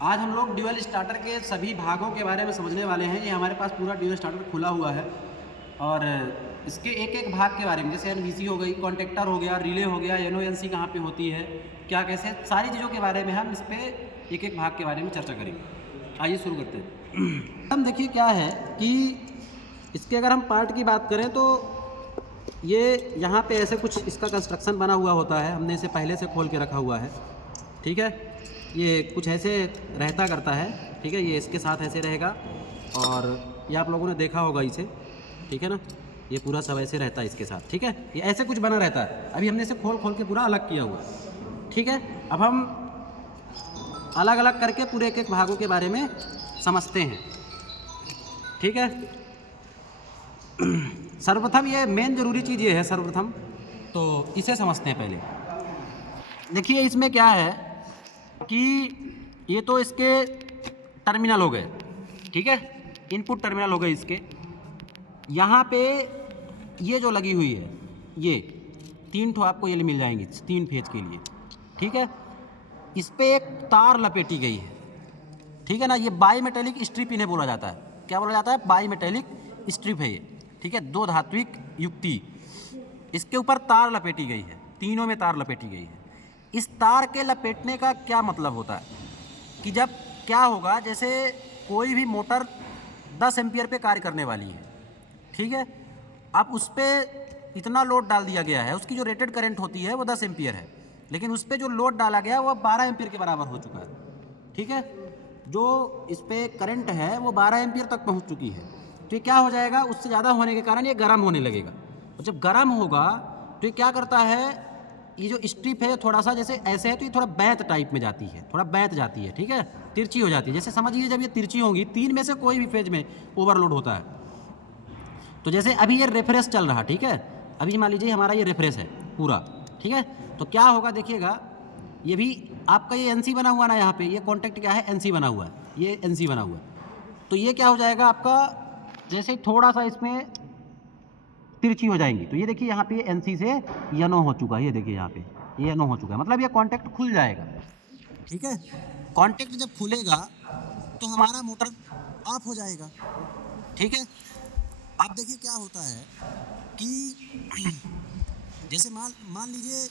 आज हम लोग ड्यूअल स्टार्टर के सभी भागों के बारे में समझने वाले हैं। ये हमारे पास पूरा ड्यूअल स्टार्टर खुला हुआ है और इसके एक एक भाग के बारे में, जैसे एनवीसी हो गई, कॉन्टेक्टर हो गया, रिले हो गया, एनओएनसी कहाँ पे होती है, क्या कैसे, सारी चीज़ों के बारे में हम इस पर एक एक भाग के बारे में चर्चा करेंगे। आइए शुरू करते हैं। हम देखिए क्या है कि इसके अगर हम पार्ट की बात करें तो ये यहाँ पे ऐसे कुछ इसका कंस्ट्रक्शन बना हुआ होता है। हमने इसे पहले से खोल के रखा हुआ है, ठीक है। ये कुछ ऐसे रहता करता है, ठीक है। ये इसके साथ ऐसे रहेगा और ये आप लोगों ने देखा होगा इसे, ठीक है ना। ये पूरा सब ऐसे रहता है इसके साथ, ठीक है। ये ऐसे कुछ बना रहता है। अभी हमने इसे खोल खोल के पूरा अलग किया हुआ है, ठीक है। अब हम अलग अलग करके पूरे एक एक भागों के बारे में समझते हैं, ठीक है। सर्वप्रथम ये मेन ज़रूरी चीज़ ये है, सर्वप्रथम तो इसे समझते हैं पहले। देखिए इसमें क्या है कि ये तो इसके टर्मिनल हो गए, ठीक है, इनपुट टर्मिनल हो गए इसके। यहाँ पे ये जो लगी हुई है, ये 3 ठो आपको ये मिल जाएंगी 3 फेज के लिए, ठीक है। इस पे एक तार लपेटी गई है, ठीक है ना। ये बाई मेटेलिक स्ट्रिप इन्हें बोला जाता है। क्या बोला जाता है? बाई मेटेलिक स्ट्रिप है ये, ठीक है। 2 धात्विक युक्ति, इसके ऊपर तार लपेटी गई है, तीनों में तार लपेटी गई है। इस तार के लपेटने का क्या मतलब होता है कि जब क्या होगा, जैसे कोई भी मोटर 10 एम्पियर पे कार्य करने वाली है, ठीक है। अब उस पर इतना लोड डाल दिया गया है, उसकी जो रेटेड करंट होती है वो 10 एम्पियर है, लेकिन उस पर जो लोड डाला गया वो 12 एम्पियर के बराबर हो चुका है, ठीक है। जो इस पर करंट है वो 12 एम्पियर तक पहुंच चुकी है। तो ये क्या हो जाएगा, उससे ज़्यादा होने के कारण ये गर्म होने लगेगा। और जब गर्म होगा तो ये क्या करता है, ये जो स्ट्रिप है थोड़ा सा जैसे ऐसे है तो ये थोड़ा बैंत टाइप में जाती है, थोड़ा बैंत जाती है, ठीक है, तिरछी हो जाती है। जैसे समझिए जब ये तिरछी होगी, 3 में से कोई भी फेज में ओवरलोड होता है। तो जैसे अभी ये रेफरेंस चल रहा, ठीक है, अभी मान लीजिए हमारा ये रेफरेंस है पूरा, ठीक है। तो क्या होगा देखिएगा, ये भी आपका ये एनसी बना हुआ ना, यहाँ पे ये कॉन्टैक्ट क्या है, एनसी बना हुआ है, ये एनसी बना हुआ है। तो ये क्या हो जाएगा आपका, जैसे थोड़ा सा इसमें तिरछी हो जाएंगी, तो ये देखिए यहाँ पे एनसी से यनो हो चुका है, ये देखिए यहाँ पे ये यनो हो चुका है, मतलब ये कॉन्टैक्ट खुल जाएगा, ठीक है। कॉन्टैक्ट जब खुलेगा तो हमारा मोटर ऑफ हो जाएगा, ठीक है। अब देखिए क्या होता है कि जैसे मान लीजिए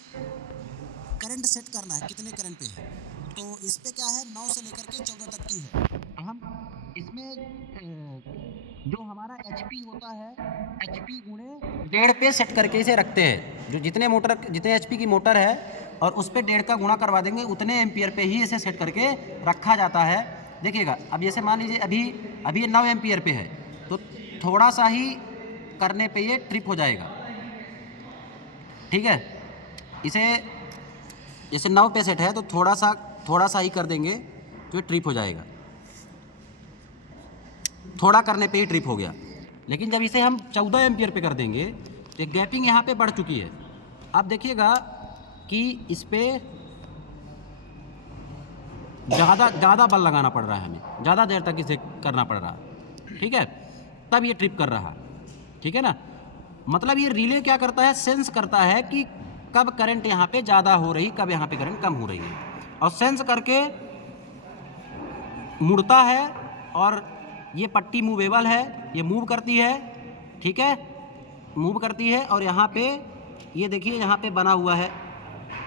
करंट सेट करना है, कितने करंट पे है, तो इस पे क्या है 9 से लेकर के 14 तक की है। तो हम इसमें जो हमारा HP होता है, HP गुणे 1.5 पे सेट करके इसे रखते हैं। जो जितने HP की मोटर है और उस पर 1.5 का गुणा करवा देंगे, उतने एम्पियर पे ही इसे सेट करके रखा जाता है। देखिएगा अब जैसे मान लीजिए अभी ये 9 एम्पियर पे है, तो थोड़ा सा ही करने पे ये ट्रिप हो जाएगा, ठीक है। इसे जैसे 9 पे सेट है तो थोड़ा सा ही कर देंगे तो ये ट्रिप हो जाएगा, थोड़ा करने पे ही ट्रिप हो गया। लेकिन जब इसे हम 14 एम्पियर पे कर देंगे तो गैपिंग यहाँ पे बढ़ चुकी है। अब देखिएगा कि इस पे ज़्यादा बल लगाना पड़ रहा है, हमें ज़्यादा देर तक इसे करना पड़ रहा है, ठीक है, तब ये ट्रिप कर रहा है, ठीक है ना। मतलब ये रिले क्या करता है, सेंस करता है कि कब करंट यहाँ पे ज़्यादा हो रही, कब यहाँ पे करंट कम हो रही है, और सेंस करके मुड़ता है। और ये पट्टी मूवेबल है, ये मूव करती है, ठीक है, मूव करती है। और यहाँ पे ये देखिए यहाँ पे बना हुआ है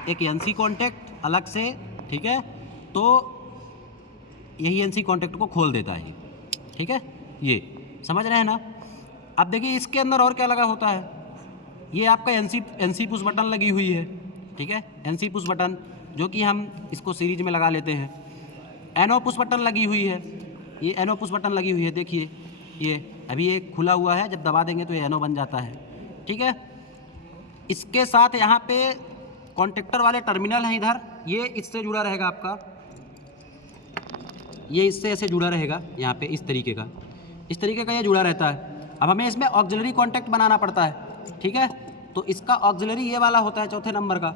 एक एनसी कॉन्टैक्ट अलग से, ठीक है। तो यही एनसी कॉन्टैक्ट को खोल देता है, ठीक है, ये समझ रहे हैं ना। अब देखिए इसके अंदर और क्या लगा होता है, ये आपका एनसी पुश बटन लगी हुई है, ठीक है, एनसी पुश बटन, जो कि हम इसको सीरीज में लगा लेते हैं। एनो पुश बटन लगी हुई है, ये एनो पुश बटन लगी हुई है, देखिए ये अभी ये खुला हुआ है, जब दबा देंगे तो ये एनो बन जाता है, ठीक है। इसके साथ यहाँ पे कॉन्टेक्टर वाले टर्मिनल हैं इधर, ये इससे जुड़ा रहेगा आपका, ये इससे ऐसे जुड़ा रहेगा यहाँ पे, इस तरीके का ये जुड़ा रहता है। अब हमें इसमें ऑक्सिलरी कॉन्टैक्ट बनाना पड़ता है, ठीक है। तो इसका ऑक्सिलरी ये वाला होता है, चौथे नंबर का।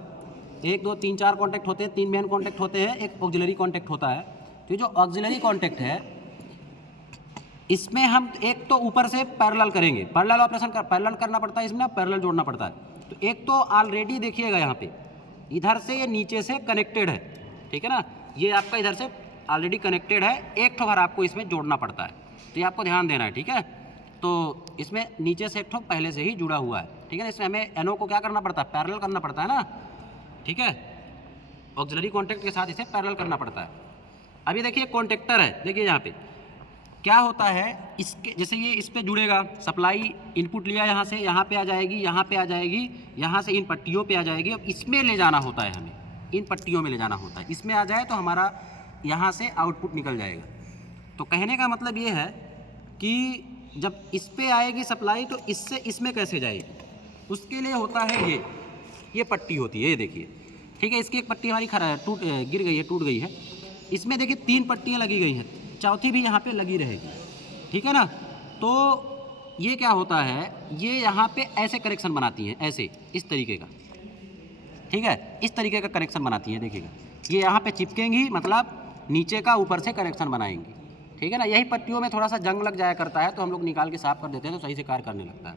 1 2 3 4 कॉन्टैक्ट होते हैं, 3 मेन कॉन्टैक्ट होते हैं, एक ऑक्सिलरी कॉन्टैक्ट होता है। तो ये जो ऑक्सिलरी कॉन्टैक्ट है, इसमें हम एक तो ऊपर से पैरेलल करेंगे, पैरेलल करना पड़ता है, इसमें पैरेलल जोड़ना पड़ता है। तो एक तो ऑलरेडी देखिएगा यहाँ पे इधर से ये नीचे से कनेक्टेड है, ठीक है ना, ये आपका इधर से ऑलरेडी कनेक्टेड है, एक ठो भर आपको इसमें जोड़ना पड़ता है, तो ये आपको ध्यान देना है, ठीक है। तो इसमें नीचे से एक ठो पहले से ही जुड़ा हुआ है, ठीक है ना। इसमें हमें NO को क्या करना पड़ता है, पैरेलल करना पड़ता है ना, ठीक है। ऑक्सिलरी कॉन्टैक्ट के साथ इसे पैरेलल करना पड़ता है। अभी देखिए कॉन्टेक्टर है, देखिए यहाँ पे क्या होता है, इसके जैसे ये इस पे जुड़ेगा, सप्लाई इनपुट लिया यहाँ से, यहाँ पे आ जाएगी, यहाँ पे आ जाएगी, यहाँ से इन पट्टियों पे आ जाएगी। अब इसमें ले जाना होता है, हमें इन पट्टियों में ले जाना होता है। इसमें आ जाए तो हमारा यहाँ से आउटपुट निकल जाएगा। तो कहने का मतलब ये है कि जब इस पे आएगी सप्लाई तो इससे इसमें कैसे जाएगी, उसके लिए होता है ये पट्टी होती है, ये देखिए, ठीक है। इसकी एक पट्टी हमारी गिर गई है, टूट गई है। इसमें देखिए 3 पट्टियाँ लगी गई हैं, चौथी भी यहाँ पे लगी रहेगी, ठीक है ना। तो ये क्या होता है, ये यहाँ पे ऐसे कनेक्शन बनाती हैं, ऐसे इस तरीके का, ठीक है, इस तरीके का कनेक्शन बनाती हैं। देखिएगा ये यहाँ पे चिपकेंगी, मतलब नीचे का ऊपर से कनेक्शन बनाएंगी, ठीक है ना। यही पट्टियों में थोड़ा सा जंग लग जाया करता है, तो हम लोग निकाल के साफ़ कर देते हैं, तो सही से कार्य करने लगता है।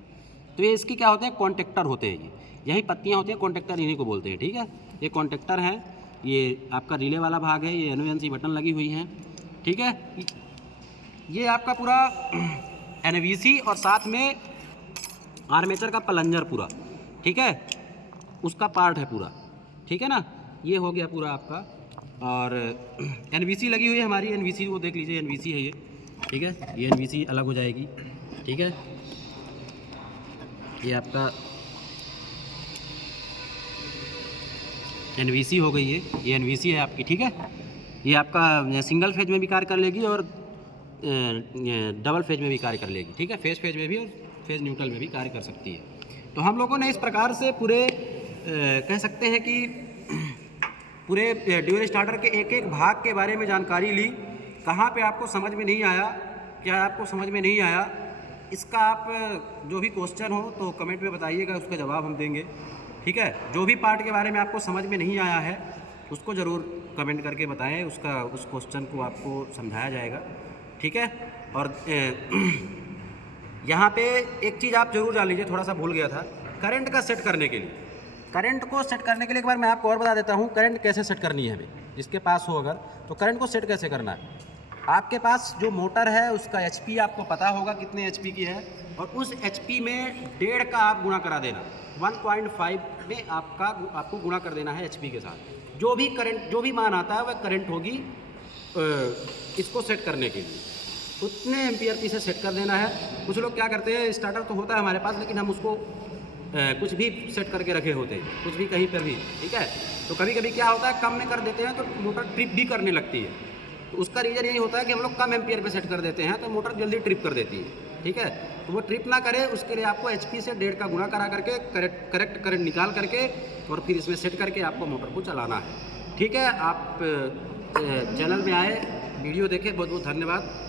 तो ये इसकी क्या होते हैं, कॉन्टेक्टर होते हैं। यही पत्तियाँ होती हैं, कॉन्टेक्टर इन्हीं को बोलते हैं, ठीक है। ये कॉन्टेक्टर हैं, ये आपका रिले वाला भाग है, ये NONC बटन लगी हुई हैं, ठीक है। ये आपका पूरा NVC और साथ में आर्मेचर का प्लंजर पूरा, ठीक है, उसका पार्ट है पूरा, ठीक है ना। ये हो गया पूरा आपका, और NVC लगी हुई है हमारी, NVC वो देख लीजिए, NVC है ये, ठीक है। ये NVC अलग हो जाएगी, ठीक है। ये आपका NVC हो गई है, ये NVC है आपकी, ठीक है। ये आपका सिंगल फेज में भी कार्य कर लेगी और डबल फेज में भी कार्य कर लेगी, ठीक है। फेज में भी और फेज न्यूट्रल में भी कार्य कर सकती है। तो हम लोगों ने इस प्रकार से पूरे कह सकते हैं कि पूरे ड्यूल स्टार्टर के एक एक भाग के बारे में जानकारी ली। कहाँ पे आपको समझ में नहीं आया, क्या आपको समझ में नहीं आया, इसका आप जो भी क्वेश्चन हो तो कमेंट में बताइएगा, उसका जवाब हम देंगे, ठीक है। जो भी पार्ट के बारे में आपको समझ में नहीं आया है उसको ज़रूर कमेंट करके बताएं, उस क्वेश्चन को आपको समझाया जाएगा, ठीक है। और यहाँ पे एक चीज़ आप जरूर जान लीजिए, थोड़ा सा भूल गया था, करंट का सेट करने के लिए, करंट को सेट करने के लिए एक बार मैं आपको और बता देता हूँ करंट कैसे सेट करनी है हमें। जिसके पास हो अगर, तो करंट को सेट कैसे करना है, आपके पास जो मोटर है उसका HP आपको पता होगा कितने HP की है, और उस HP में 1.5 का आप गुणा करा देना, 1.5 में आपको गुणा कर देना है HP के साथ। जो भी करंट, जो भी मान आता है वह करंट होगी इसको सेट करने के लिए, उतने एम्पियर की से सेट कर देना है। कुछ लोग क्या करते हैं, स्टार्टर तो होता है हमारे पास, लेकिन हम उसको कुछ भी सेट करके रखे होते हैं, कुछ भी कहीं पर भी, ठीक है। तो कभी कभी क्या होता है, कम में कर देते हैं तो मोटर ट्रिप भी करने लगती है। तो उसका रीज़न यही होता है कि हम लोग कम एम्पियर पे सेट कर देते हैं, तो मोटर जल्दी ट्रिप कर देती है, ठीक है। तो वो ट्रिप ना करे उसके लिए आपको HP से 1.5 का गुणा करा करके करेक्ट करंट निकाल करके और फिर इसमें सेट करके आपको मोटर को चलाना है, ठीक है। आप चैनल में आए, वीडियो देखें, बहुत बहुत धन्यवाद।